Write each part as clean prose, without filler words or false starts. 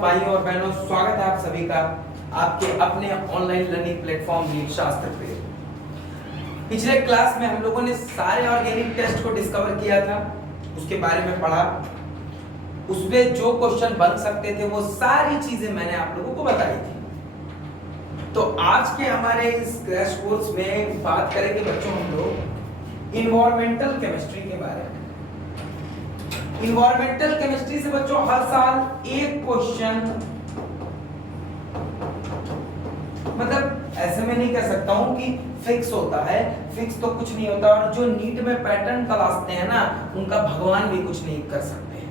भाइयों और बहनों, स्वागत है आप सभी का आपके अपने ऑनलाइन लर्निंग प्लेटफॉर्म नीट शास्त्र पे। पिछले क्लास में हम लोगों ने सारे ऑर्गेनिक टेस्ट को डिस्कवर किया था, उसके बारे में पढ़ा, उसमें जो क्वेश्चन बन सकते थे वो सारी चीजें मैंने आप लोगों को बताई थी। तो आज के हमारे इस क्रैश कोर्स में बात करेंगे बच्चों हम लोग इन्वायरमेंटल केमिस्ट्री के बारे में। इन्वायरमेंटल केमिस्ट्री से बच्चों हर साल एक क्वेश्चन, मतलब ऐसे में नहीं कह सकता हूं कि फिक्स होता है, फिक्स तो कुछ नहीं होता। और जो नीट में पैटर्न तलाशते हैं ना, उनका भगवान भी कुछ नहीं कर सकते हैं।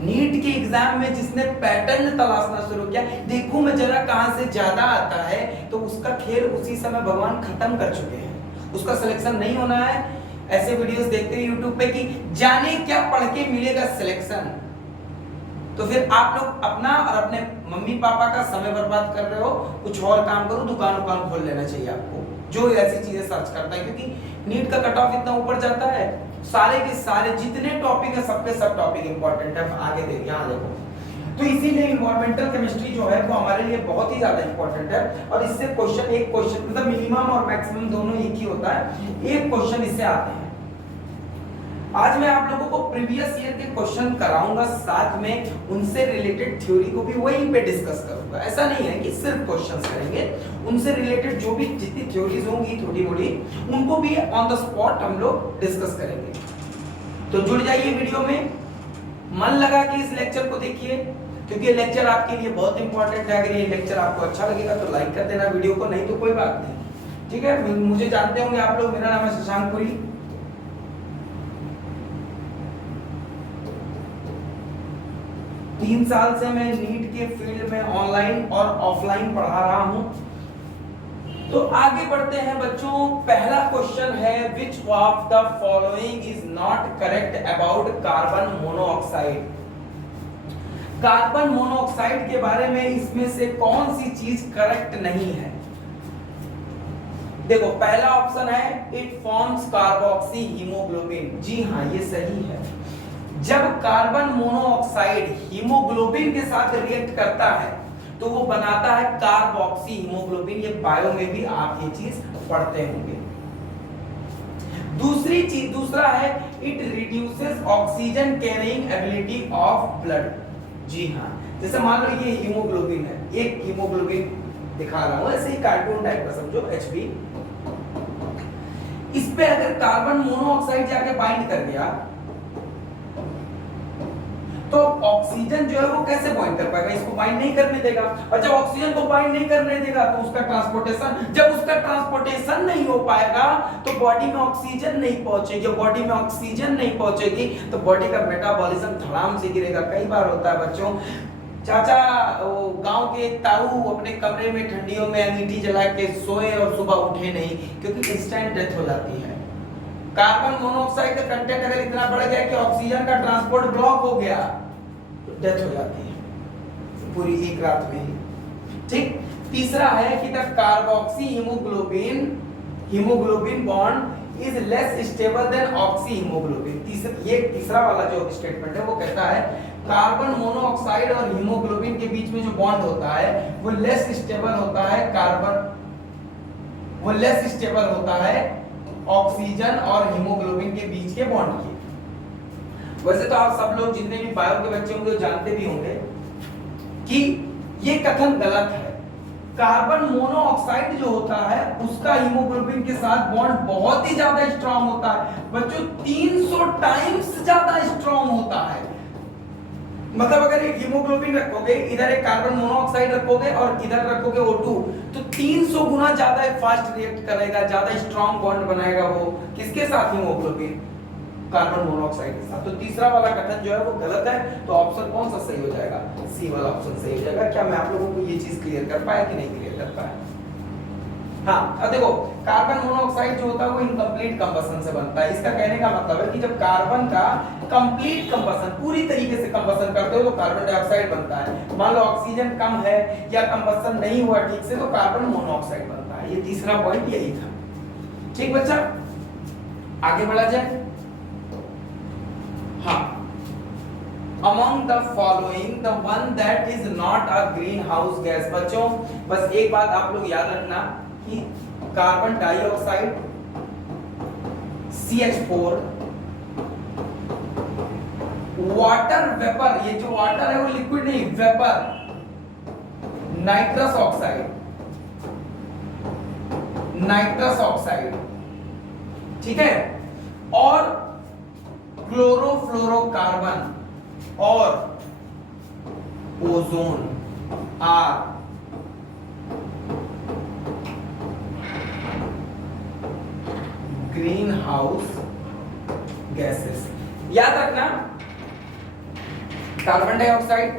नीट के एग्जाम में जिसने पैटर्न तलाशना शुरू किया, देखो मैं जरा कहां से ज्यादा आता है, तो उसका खेल उसी समय भगवान खत्म कर चुके हैं। उसका सिलेक्शन नहीं होना है। ऐसे वीडियोस देखते हैं YouTube पे कि जाने क्या पढ़ के मिलेगा सिलेक्शन, तो फिर आप लोग अपना और अपने मम्मी पापा का समय बर्बाद कर रहे हो। कुछ और काम करो, दुकान खोल लेना चाहिए आपको, जो ऐसी चीजें सर्च करता है। क्योंकि नीट का कट ऑफ इतना ऊपर जाता है, सारे के सारे जितने टॉपिक है सब पे सब टॉपिक इंपॉर्टेंट है। आगे देखिए, यहाँ देखो, तो इसीलिए इन्वायरमेंटल केमिस्ट्री जो है वो हमारे लिए बहुत ही ज्यादा इंपॉर्टेंट है। और इससे क्वेश्चन, एक क्वेश्चन मतलब मिनिमम और मैक्सिमम दोनों एक ही होता है, एक क्वेश्चन इससे आते हैं। आज मैं आप लोगों को प्रीवियस ईयर के क्वेश्चन कराऊंगा, साथ में उनसे रिलेटेड थ्योरी को भी वहीं पे डिस्कस करूंगा। ऐसा नहीं है कि सिर्फ क्वेश्चंस करेंगे, उनसे रिलेटेड जो भी जितनी थ्योरीज होंगी छोटी मोटी, उनको भी ऑन द स्पॉट हम लोग डिस्कस करेंगे। तो जुड़ जाइए वीडियो में, मन लगा के इस लेक्चर को देखिए, क्योंकि लेक्चर आपके लिए बहुत इंपॉर्टेंट है। अगर ये लेक्चर आपको अच्छा लगेगा तो लाइक कर देना वीडियो को, नहीं तो कोई बात नहीं, ठीक है। मुझे जानते होंगे आप लोग, मेरा नाम है शशांक पुरी। 3 साल से मैं नीट के फील्ड में ऑनलाइन और ऑफलाइन पढ़ा रहा हूं। तो आगे बढ़ते हैं बच्चों। पहला क्वेश्चन है, which of the following is not correct about carbon monoxide. Carbon monoxide के बारे में इसमें से कौन सी चीज करेक्ट नहीं है? देखो, पहला ऑप्शन है इट फॉर्म्स कार्बोक्सी हीमोग्लोबिन। जी हाँ, ये सही है। जब कार्बन मोनोऑक्साइड हीमोग्लोबिन के साथ रिएक्ट करता है तो वो बनाता है कार्बोक्सी हीमोग्लोबिन। ये बायो में भी आप ये चीज पढ़ते होंगे। दूसरा है it reduces oxygen carrying ability of blood. जी हाँ, जैसे मान लो ये हीमोग्लोबिन है, एक हीमोग्लोबिन दिखा रहा हूं, ऐसे ही कार्टून टाइप का समझो, HB। इस पे अगर कार्बन मोनोऑक्साइड जाके बाइंड कर गया तो ऑक्सीजन जो है वो कैसे बाइंड कर पाएगा? इसको बाइंड नहीं करने देगा। और जब ऑक्सीजन को बाइंड नहीं करने देगा तो उसका ट्रांसपोर्टेशन, जब उसका ट्रांसपोर्टेशन नहीं हो पाएगा तो बॉडी में ऑक्सीजन नहीं पहुंचेगी। बॉडी में ऑक्सीजन नहीं पहुंचेगी तो बॉडी का मेटाबॉलिज्म धड़ाम से गिरेगा। कई बार होता है बच्चों, चाचा गांव के ताऊ अपने कमरे में ठंडियों में अंगीठी जला के सोए और सुबह उठे नहीं, क्योंकि इंस्टेंट डेथ हो जाती है। कार्बन मोनोऑक्साइड का कंटेंट अगर इतना बढ़ गया कि ऑक्सीजन का ट्रांसपोर्ट ब्लॉक हो गया तो डेथ हो जाती है पूरी एक रात में ही। ठीक। तीसरा है कि the carboxy haemoglobin bond is less stable then oxy haemoglobin. ये तीसरा वाला जो स्टेटमेंट है वो कहता है कार्बन मोनोऑक्साइड और हीमोग्लोबिन के बीच में जो बॉन्ड होता है वो लेस स्टेबल होता है ऑक्सीजन और हीमोग्लोबिन के बीच के बॉन्ड की। वैसे तो आप सब लोग जितने भी बायो के बच्चे होंगे जानते भी होंगे कि ये कथन गलत है। कार्बन मोनोऑक्साइड जो होता है उसका हीमोग्लोबिन के साथ बॉन्ड बहुत ही ज्यादा स्ट्रांग होता है बच्चों, 300 टाइम्स ज्यादा स्ट्रांग होता है। मतलब अगर एक हीमोग्लोबिन रखोगे, इधर एक कार्बन मोनोऑक्साइड रखोगे और इधर रखोगे O2, तो 300 गुना ज्यादा फास्ट रिएक्ट करेगा, ज्यादा स्ट्रांग बॉन्ड बनाएगा। वो किसके साथ? हीमोग्लोबिन, कार्बन मोनोऑक्साइड के साथ। तो तीसरा वाला कथन जो है वो गलत है। तो ऑप्शन कौन सा सही हो जाएगा? सी वाला ऑप्शन सही हो जाएगा। क्या मैं आप लोगों को ये चीज क्लियर कर पाया कि नहीं क्लियर कर पाया? हाँ, अब देखो, कार्बन मोनोऑक्साइड जो होता है वो इनकम्प्लीट कंबशन से बनता है। इसका कहने का मतलब है कि जब कार्बन का कंप्लीट कंबशन, पूरी तरीके से कंबशन करते हो तो कार्बन डाइऑक्साइड बनता है। मान लो ऑक्सीजन कम है या कंबशन नहीं हुआ ठीक से तो कार्बन मोनोऑक्साइड बनता है। ये तीसरा पॉइंट यही था। ठीक बच्चा, आगे बढ़ा जाए। हाँ, among the following the one that is not a greenhouse gas। बच्चों बस एक बात आप लोग याद रखना कि carbon dioxide CH4, water vapour, ये जो वाटर है वो लिक्विड नहीं वेपर, नाइट्रस ऑक्साइड, ठीक है, और क्लोरोफ्लोरोकार्बन और ozone are green house gases. याद रखना carbon dioxide,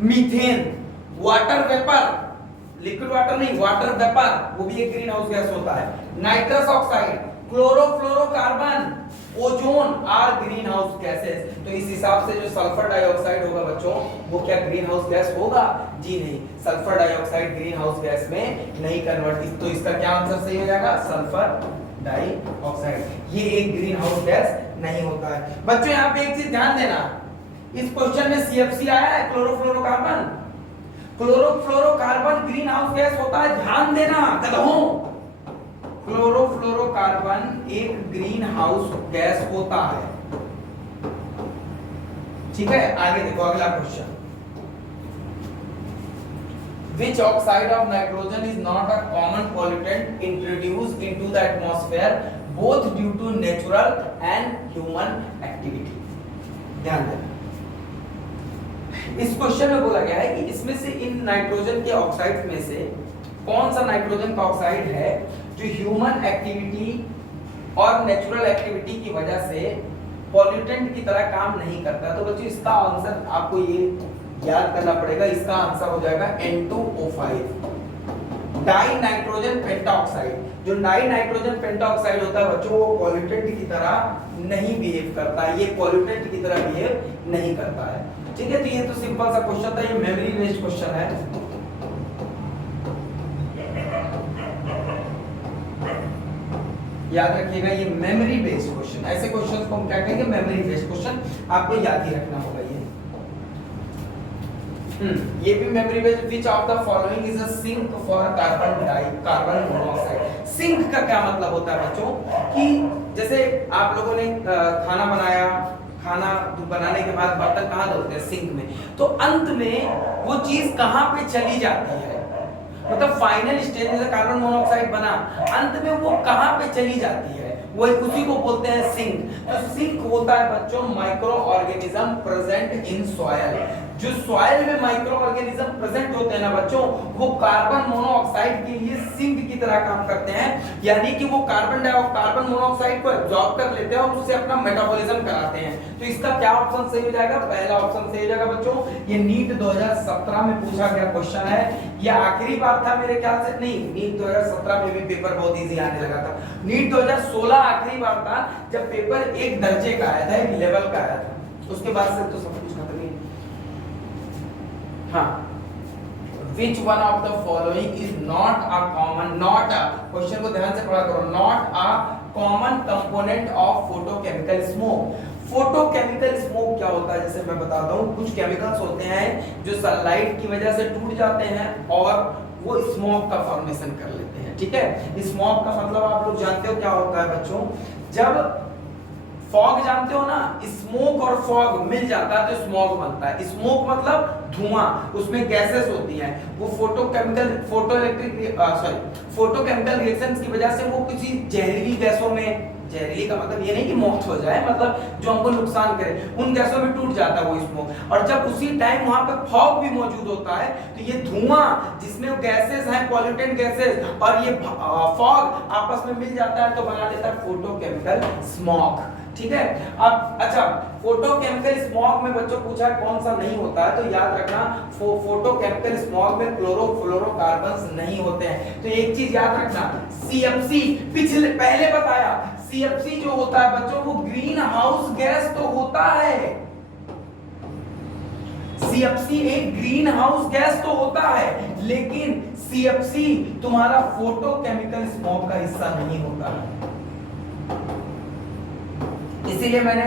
methane, water vapour, liquid water नहीं वाटर वेपर, वो भी एक ग्रीन हाउस गैस होता है, nitrous oxide, chlorofluorocarbon, ozone are green house gases. तो इस हिसाब से जो सल्फर डाइऑक्साइड होगा बच्चों वो क्या ग्रीन हाउस गैस होगा? जी नहीं, sulphur dioxide green house gas में नहीं कन्वर्ट। तो इसका क्या आंसर सही हो जाएगा? Sulphur dioxide. ये एक ग्रीन हाउस गैस नहीं होता है। बच्चों यहाँ पे एक चीज ध्यान देना, इस क्वेश्चन में CFC आया है, chlorofluorocarbon. Chlorofluorocarbon green house gas होता है, ध्यान देना गधों। क्लोरोफ्लोरोकार्बन एक ग्रीन हाउस गैस होता है, ठीक है। आगे देखो अगला question, Which oxide of nitrogen is not a common pollutant introduced into the atmosphere both due to natural and human activity? ध्यान देना, इस क्वेश्चन में बोला गया है कि इसमें से इन नाइट्रोजन के ऑक्साइड में से कौन सा नाइट्रोजन का ऑक्साइड है जो ह्यूमन एक्टिविटी और नेचुरल एक्टिविटी की वजह से पॉल्यूटेंट की तरह काम नहीं करता। तो बच्चों इसका आंसर आपको ये याद करना पड़ेगा, इसका आंसर हो जाएगा N2O5 डाई नाइट्रोजन पेंटाऑक्साइड। जो डाई नाइट्रोजन पेंटाऑक्साइड होता है बच्चों वो पॉल्यूटेंट की तरह नहीं बिहेव करता है, ये पॉल्यूटेंट की तरह बिहेव नहीं करता है, ठीक है। तो ये तो सिंपल सा क्वेश्चन था, ये मेमोरी बेस्ड क्वेश्चन है। याद रखिएगा ये मेमोरी बेस्ड क्वेश्चन, ऐसे क्वेश्चंस को हम क्या कहेंगे? Memory based question. आपको याद ही रखना होगा ये। ये भी memory based. Which of the following is a sink for carbon monoxide? Sink का क्या मतलब होता है बच्चों कि जैसे आप लोगों ने खाना बनाया, खाना बनाने के बाद बर्तन कहाँ धोते हैं? सिंक में। तो अंत में वो चीज कहाँ पे चली जाती है, मतलब फाइनल स्टेज में कार्बन मोनोऑक्साइड बना, अंत में वो कहाँ पे चली जाती है, वो उसी को बोलते हैं सिंक। तो सिंक होता है बच्चों micro organism present in soil. जो सॉइल में माइक्रो ऑर्गेनिज्म प्रेजेंट होते हैं ना बच्चों, वो कार्बन मोनोऑक्साइड के लिए सिंक की तरह काम करते हैं, यानी कि वो कार्बन मोनोऑक्साइड को एब्जॉर्ब कर लेते हैं और उससे अपना मेटाबॉलिज्म कराते हैं। तो इसका क्या ऑप्शन सही हो जाएगा? पहला ऑप्शन सही हो जाएगा बच्चों। ये नीट 2017 में पूछा गया क्वेश्चन है, ये आखिरी बार था मेरे ख्याल से, नहीं नीट 2017 में भी पेपर बहुत इजी आने लगा था। नीट 2016 आखिरी बार था जब पेपर एक दर्जे का आया था, एक लेवल का आया था, उसके बाद से तो सब कुछ खत्म ही। हाँ, which one of the following is not a common, not a, question को ध्यान से पढ़ा करो, not a common component of photochemical smoke। Photochemical smoke क्या होता है? जैसे मैं बताता हूँ, कुछ केमिकल्स होते हैं जो सनलाइट की वजह से टूट जाते हैं और वो स्मोक का फॉर्मेशन कर लेते हैं, ठीक है। स्मोक का मतलब आप लोग जानते हो क्या होता है बच्चों? जब फॉग जानते हो ना, स्मोक और फॉग मिल जाता है तो स्मॉग बनता है। स्मोक मतलब धुआं, उसमें गैसेस होती हैं, वो फोटोकेमिकल रिएक्शंस की वजह से वो किसी जहरीली गैसों में, जहरीली का मतलब ये नहीं कि मौत हो जाए, मतलब जो हमको नुकसान करे, उन गैसों में टूट जाता है वो स्मोक। और जब उसी टाइम वहां पे फॉग भी मौजूद होता है तो ये धुआं जिसमें गैसेस हैं, पॉल्यूटेंट गैसेस, और ये फॉग आपस में मिल जाता है तो बना देता है फोटोकेमिकल स्मॉग, ठीक है। अब अच्छा, फोटोकेमिकल स्मॉग में बच्चों पूछा कौन सा नहीं होता है, तो याद रखना फोटोकेमिकल स्मॉग में क्लोरोफ्लोरोकार्बन्स नहीं होते हैं। तो एक चीज याद रखना, CFC पहले बताया, CFC जो होता है बच्चों वो ग्रीन हाउस गैस तो होता है, CFC एक ग्रीन हाउस गैस तो होता है, लेकिन CFC तुम्हारा फोटोकेमिकल स्मॉग का हिस्सा नहीं होता है। इसीलिए मैंने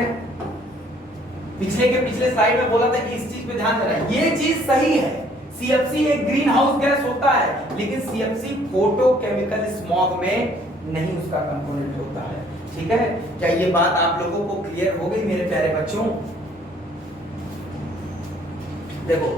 पिछले के पिछले स्लाइड में बोला था कि इस चीज पे ध्यान देना है, ये चीज सही है। सीएफसी एक ग्रीन हाउस गैस होता है, लेकिन सीएफसी फोटोकेमिकल स्मॉग में नहीं उसका कंपोनेंट होता है। ठीक है, क्या ये बात आप लोगों को क्लियर हो गई मेरे प्यारे बच्चों? देखो,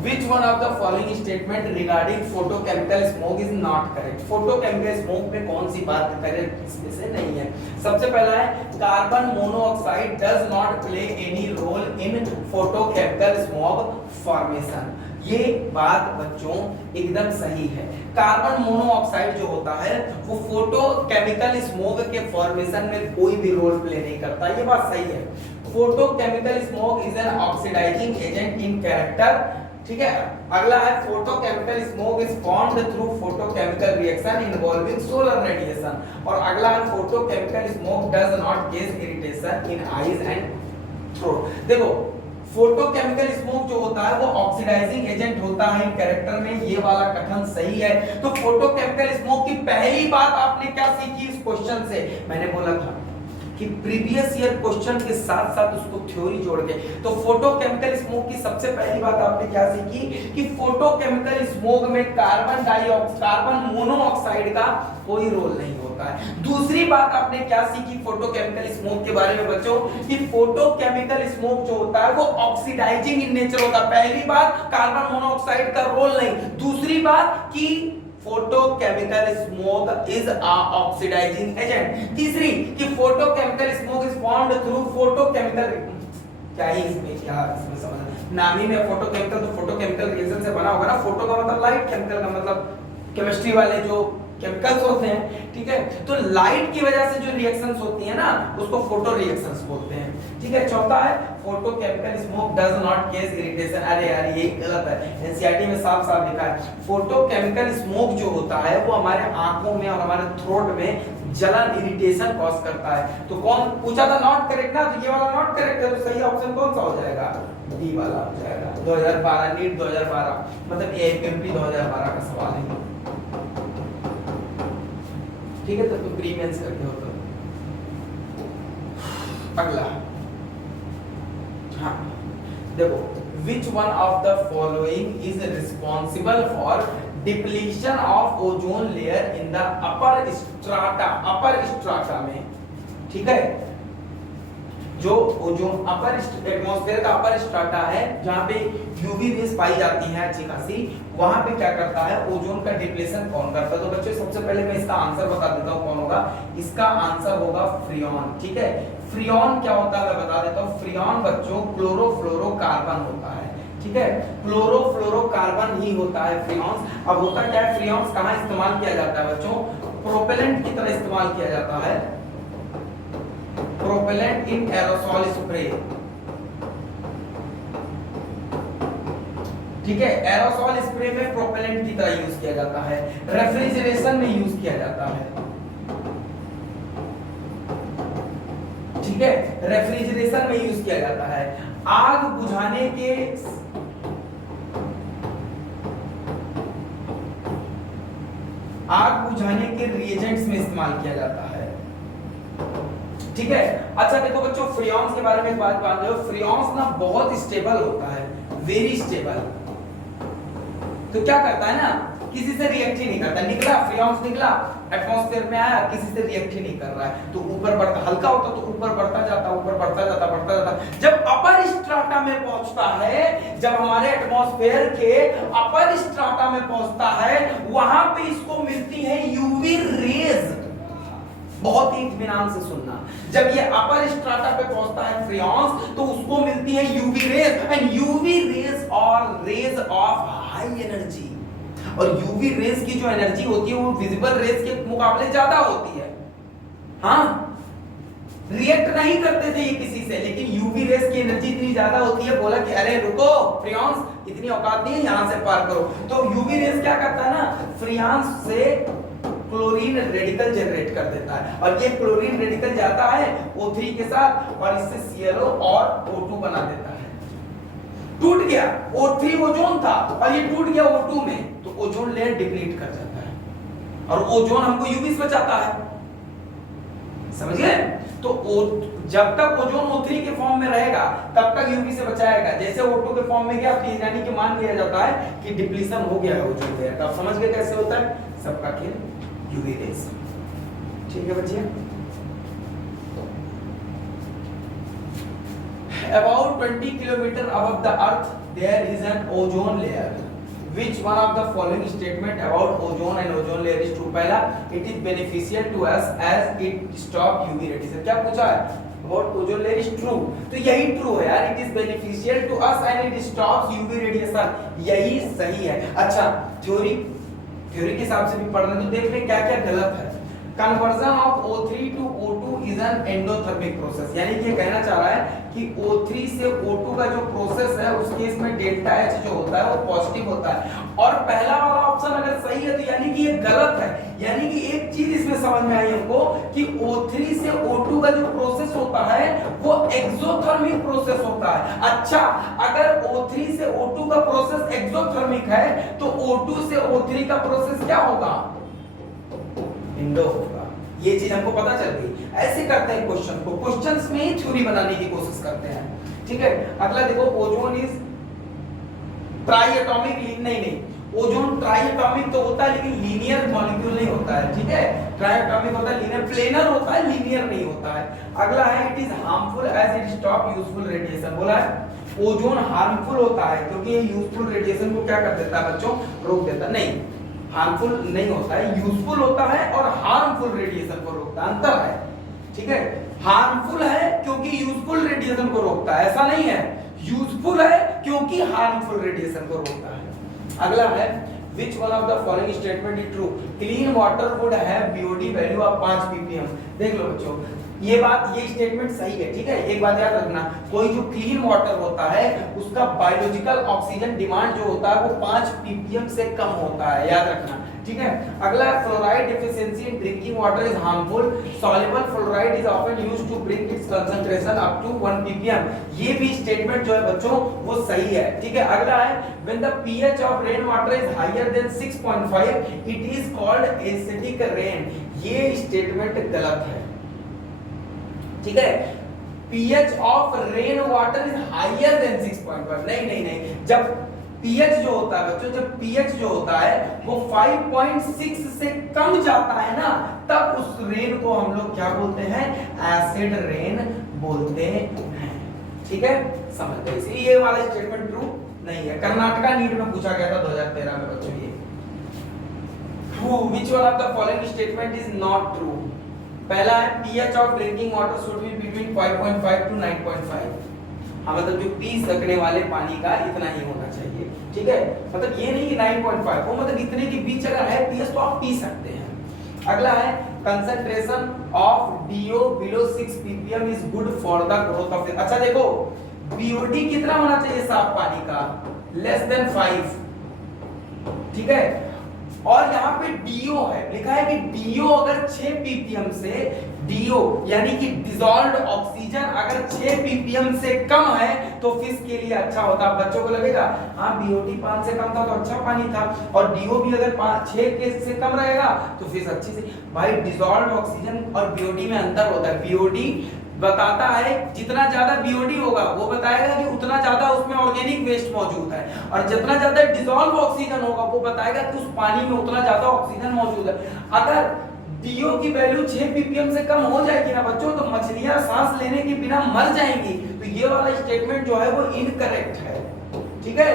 Which one of the following statement regarding photochemical smoke is not correct? Photochemical smoke में कौन सी बात करेक्ट इसमें से नहीं है? सबसे पहला है carbon monoxide does not play any role in photochemical smoke formation। ये बात बच्चों एकदम सही है। कार्बन मोनोऑक्साइड जो होता है वो फोटोकेमिकल स्मोक के फॉर्मेशन में कोई भी रोल प्ले नहीं करता, ये बात सही है। Photochemical smog is an oxidising agent in character. ठीक है, अगला है photochemical smog is formed through photochemical reaction involving solar radiation. और अगला है photochemical smog does not cause irritation in eyes and throat. देखो, फोटोकेमिकल स्मोक जो होता है वो ऑक्सीडाइजिंग एजेंट होता है इन कैरेक्टर में, ये वाला कथन सही है। तो फोटोकेमिकल स्मोक की पहली बात आपने क्या सीखी इस क्वेश्चन से? मैंने बोला था कि प्रीवियस ईयर क्वेश्चन के साथ साथ उसको थ्योरी जोड़ के, तो फोटोकेमिकल स्मोक की सबसे पहली बात आपने क्या सीखी कि फोटोकेमिकल स्मोक में कार्बन मोनोऑक्साइड का कोई रोल नहीं होता है। दूसरी बात आपने क्या सीखी फोटोकेमिकल स्मोक के बारे में बच्चों कि फोटोकेमिकल स्मोक जो होता है वो ऑक्सीडाइजिंग इन नेचर होता है। पहली बात, कार्बन मोनोऑक्साइड का रोल नहीं। दूसरी बात कि photochemical smog is a oxidising agent. तीसरी कि photochemical smog is formed through photochemical, क्या ही इसमें समझ, नाम ही में फोटोकेमिकल, तो फोटोकेमिकल रिएक्शन से बना होगा ना। फोटो का मतलब लाइट, केमिकल का मतलब केमिस्ट्री वाले जो केमिकल्स होते हैं। ठीक है, तो लाइट की वजह से जो रिएक्शंस होती है ना उसको फोटो रिएक्शंस बोलते हैं। ठीक है, चौथा है photochemical smog does not cause irritation. अरे यार ये गलत है, एनसीईआरटी में साफ साफ लिखा है फोटोकेमिकल स्मोक जो होता है वो हमारे आंखों में और हमारे थ्रोट में जलन, इरिटेशन कॉज करता है। तो कौन पूछा था नॉट करेक्ट ना, तो ये वाला नॉट करेक्ट है, तो सही ऑप्शन कौन सा हो जाएगा? डी वाला हो जाएगा। 2012 नीट 2012 मतलब एएमपी 2012 का सवाल है। ठीक है, तो प्रीमियंस करके हो तो अगला, हाँ देखो, which one of the following is responsible for depletion of ozone layer in the upper strata में? ठीक है, जो ओजोन अपर एटमॉस्फेयर का अपर स्ट्राटा है जहां पे यूवी रेज पाई जाती हैं अच्छी खासी, वहां पे क्या करता है ओजोन का डिप्लेशन कौन करता है? तो बच्चों सबसे पहले मैं इसका आंसर बता देता हूं कौन होगा। इसका आंसर होगा फ्रियॉन। ठीक है, फ्रियॉन क्या होता है मैं बता देता हूं। फ्रियॉन बच्चों क्लोरोफ्लोरोकार्बन होता है। ठीक है, क्लोरोफ्लोरोकार्बन ही होता है फ्रियॉन्स। अब होता क्या है, फ्रियॉन्स कहां इस्तेमाल किया जाता है बच्चों? प्रोपेलेंट की तरह इस्तेमाल किया जाता है, प्रोपेलेंट इन एरोसॉल स्प्रे। ठीक है, एरोसॉल स्प्रे में प्रोपेलेंट की तरह यूज किया जाता है, रेफ्रिजरेशन में यूज किया जाता है। ठीक है, रेफ्रिजरेशन में यूज किया जाता है। आग बुझाने के रिएजेंट्स में इस्तेमाल किया जाता है। ठीक है, अच्छा देखो बच्चों, फ्रियॉन्स के बारे में एक बात मान लो, फ्रियॉन्स ना बहुत स्टेबल होता है, वेरी स्टेबल। तो क्या करता है ना, किसी से रिएक्ट ही नहीं करता। निकला फ्रियॉन्स, निकला एटमॉस्फेयर में आया, किसी से रिएक्ट ही नहीं कर रहा है, तो ऊपर बढ़ता, हल्का होता तो ऊपर बढ़ता जाता, ऊपर बढ़ता जाता, बढ़ता जाता। जब अपर स्ट्राटा में पहुंचता है, जब हमारे एटमॉस्फेयर के अपर स्ट्राटा में पहुंचता है, वहां पे इसको मिलती है यूवी रेज। बहुत ही इत्मीनान से सुनना, जब ये अपर स्ट्राटा पे पहुंचता है फ्रियॉन्स, तो उसको मिलती है UV rays, and UV rays और रेज ऑफ हाई एनर्जी। और यूवी रेज की जो एनर्जी होती है वो विजिबल रेज के मुकाबले ज्यादा होती है। हाँ, रिएक्ट नहीं करते थे ये किसी से, लेकिन यूवी रेज की एनर्जी इतनी ज्यादा होती है, बोला कि अरे रुको फ्रियॉन्स, इतनी औकात नहीं है, यहां से पार करो। तो यूवी रेज क्या करता है ना, फ्रियॉन्स से क्लोरीन रेडिकल जनरेट कर देता है, और ये क्लोरीन रेडिकल जाता है O3 के साथ और इससे ClO और O2 बना देता है। टूट गया, O3 ओजोन था और ये टूट गया O2 में, तो ओजोन लेयर डिप्लीट कर जाता है, और ओजोन हमको यूवी से बचाता है। समझ गए? तो जब तक ओजोन O3 के फॉर्म में रहेगा तब तक यूवी से बचाएगा। जैसे O2 के फॉर्म में गया यानी कि मान लिया जाता है कि डिप्लीशन हो गया है ओजोन लेयर का। आप समझ गए कैसे होता है सबका खेल यूवी रेज। ठीक है बच्चे। About 20 kilometer above the earth there is an ozone layer. Which one of the following statement about ozone and ozone layer is true? पहला, it is beneficial to us as it stop UV radiation. क्या पूछा है? About ozone layer is true. तो यही true है यार, it is beneficial to us and it stops UV radiation. यही सही है। अच्छा, थ्योरी के हिसाब से भी पढ़ना तो देख ले क्या क्या गलत है। Conversion of O3 to O2 is an endothermic process, यानी कि ये कहना चाह रहा है कि O3 से O2 का जो प्रोसेस है उस केस में डेल्टा H जो होता है वो पॉजिटिव होता है। और पहला वाला ऑप्शन अगर सही है तो यानी कि ये गलत है। यानी कि एक चीज इसमें समझ में आई हमको कि O3 से O2 का जो प्रोसेस होता है वो एक्सोथर्मिक प्रोसेस होता है। अच्छा, अगर O3 से O2 का प्रोसेस एक्सोथर्मिक है तो O2 से O3 का प्रोसेस क्या होगा? इंडो होगा। ये चीज हमको पता चल गई। ऐसे करते हैं क्वेश्चन को, क्वेश्चंस में ही थ्योरी बनाने की कोशिश करते हैं। ठीक है, अगला देखो, ओजोन इज ट्राई एटॉमिक, नहीं ओजोन ट्राई एटॉमिक तो होता है लेकिन लीनियर मॉलिक्यूल नहीं होता है। ठीक है, ट्राई एटॉमिक होता है, लीनियर प्लेनर होता है, लीनियर नहीं होता है। अगला है it is harmful as it stop useful radiation. बोला है ओजोन हार्मफुल होता है क्योंकि ये यूजफुल रेडिएशन को क्या कर देता है बच्चों? रोक देता है। नहीं, हार्मफुल नहीं होता है, यूजफुल होता है और हार्मफुल रेडिएशन को रोकता है, अंतर है। ठीक है, हार्मफुल है क्योंकि यूजफुल रेडिएशन को रोकता है, ऐसा नहीं है। यूजफुल है क्योंकि हार्मफुल रेडिएशन को रोकता है। अगला है which one of the following statement is true? Clean water would have BOD value of 5 ppm। देख लो बच्चों, ये बात, ये स्टेटमेंट सही है। ठीक है, एक बात याद रखना, कोई जो क्लीन वाटर होता है उसका बायोलॉजिकल ऑक्सीजन डिमांड जो होता है वो 5 ppm से कम होता है, याद रखना। ठीक है, अगला fluoride deficiency in drinking water is harmful. Soluble fluoride is often used to bring its concentration up to 1 ppm। ये भी स्टेटमेंट जो है बच्चों वो सही है। ठीक है, अगला है when the pH of rain water is higher than 6.5 it is called acidic rain. ये स्टेटमेंट गलत है। ठीक है, pH of rain water is higher than 6.5। नहीं, जब pH जो होता है बच्चों, जब pH जो होता है वो 5.6 से कम जाता है ना, तब उस रेन को हम लोग क्या बोलते हैं? एसिड रेन बोलते हैं। ठीक है, समझ गए। इसलिए ये वाला स्टेटमेंट ट्रू नहीं है। कर्नाटका नीट में पूछा गया था 2013 में बच्चों ये। True, which one of the following statement is not true? पहला है pH of drinking water should be between 5.5 to 9.5। हाँ, मतलब जो पी सकने वाले पानी का इतना ही होना चाहिए। ठीक है, मतलब ये नहीं कि 9.5 वो, मतलब इतने के बीच अगर है pH तो आप पी सकते हैं। अगला है concentration of DO below 6 ppm is good for the growth of. अच्छा देखो, BOD कितना होना चाहिए साफ पानी का? Less than 5। ठीक है, और यहाँ पे DO है, लिखा है कि DO अगर 6 ppm से, DO यानी कि डिसॉल्व्ड ऑक्सीजन अगर 6 ppm से कम है तो फिश के लिए अच्छा होता। बच्चों को लगेगा हाँ BOD 5 से कम था तो अच्छा पानी था, और DO भी अगर 6 के से कम रहेगा तो फिश अच्छी से। भाई डिसॉल्व्ड ऑक्सीजन और BOD में अंतर होता है। BOD बताता है जितना ज्यादा BOD होगा वो बताएगा कि उतना ज्यादा उसमें ऑर्गेनिक वेस्ट मौजूद है, और जितना ज्यादा डिसॉल्व ऑक्सीजन होगा वो बताएगा कि उस पानी में उतना ज्यादा ऑक्सीजन मौजूद है। अगर DO की वैल्यू 6 ppm से कम हो जाएगी ना बच्चों तो मछलियां सांस लेने के बिना मर जाएंगी। तो ये वाला स्टेटमेंट जो है वो इनकरेक्ट है। ठीक है,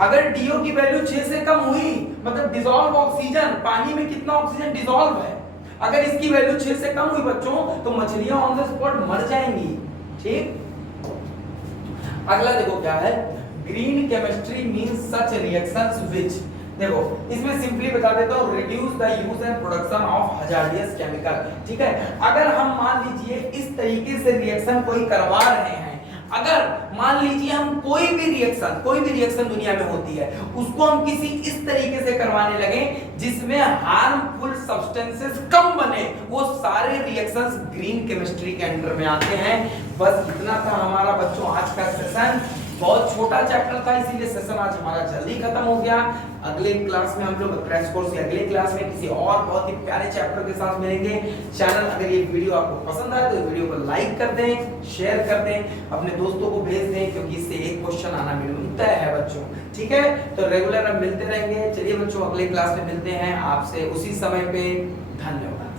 अगर DO की वैल्यू 6 से कम हुई मतलब डिसॉल्व ऑक्सीजन, पानी में कितना ऑक्सीजन डिसॉल्व है, अगर इसकी वैल्यू 6 से कम हुई बच्चों तो मछलियां ऑन द स्पॉट मर जाएंगी। ठीक, अगला देखो क्या है, green chemistry means such reactions which. देखो इसमें सिंपली बता देता हूं, reduce the use and production of hazardous chemical. ठीक है, अगर हम मान लीजिए इस तरीके से रिएक्शन कोई करवा रहे हैं, अगर मान लीजिए हम कोई भी रिएक्शन दुनिया में होती है उसको हम किसी इस तरीके से करवाने लगे जिसमें हार्मफुल सब्सटेंसेस कम बने, वो सारे रिएक्शंस ग्रीन केमिस्ट्री के अंडर में आते हैं। बस इतना था हमारा बच्चों आज का सेशन। बहुत छोटा चैप्टर था, इसीलिए सेशन आज हमारा जल्दी खत्म हो गया। अगले क्लास में हम लोग क्रैश कोर्स के अगले क्लास में किसी और बहुत ही प्यारे चैप्टर के साथ मिलेंगे। चैनल अगर ये वीडियो आपको पसंद आए तो वीडियो को लाइक कर दें, शेयर कर दें, अपने दोस्तों को भेज दें, क्योंकि इससे एक क्वेश्चन आना मिनिमम तय है बच्चों। ठीक है, तो रेगुलर हम मिलते रहेंगे। चलिए बच्चों, अगले क्लास में मिलते हैं आपसे उसी समय पे। धन्यवाद।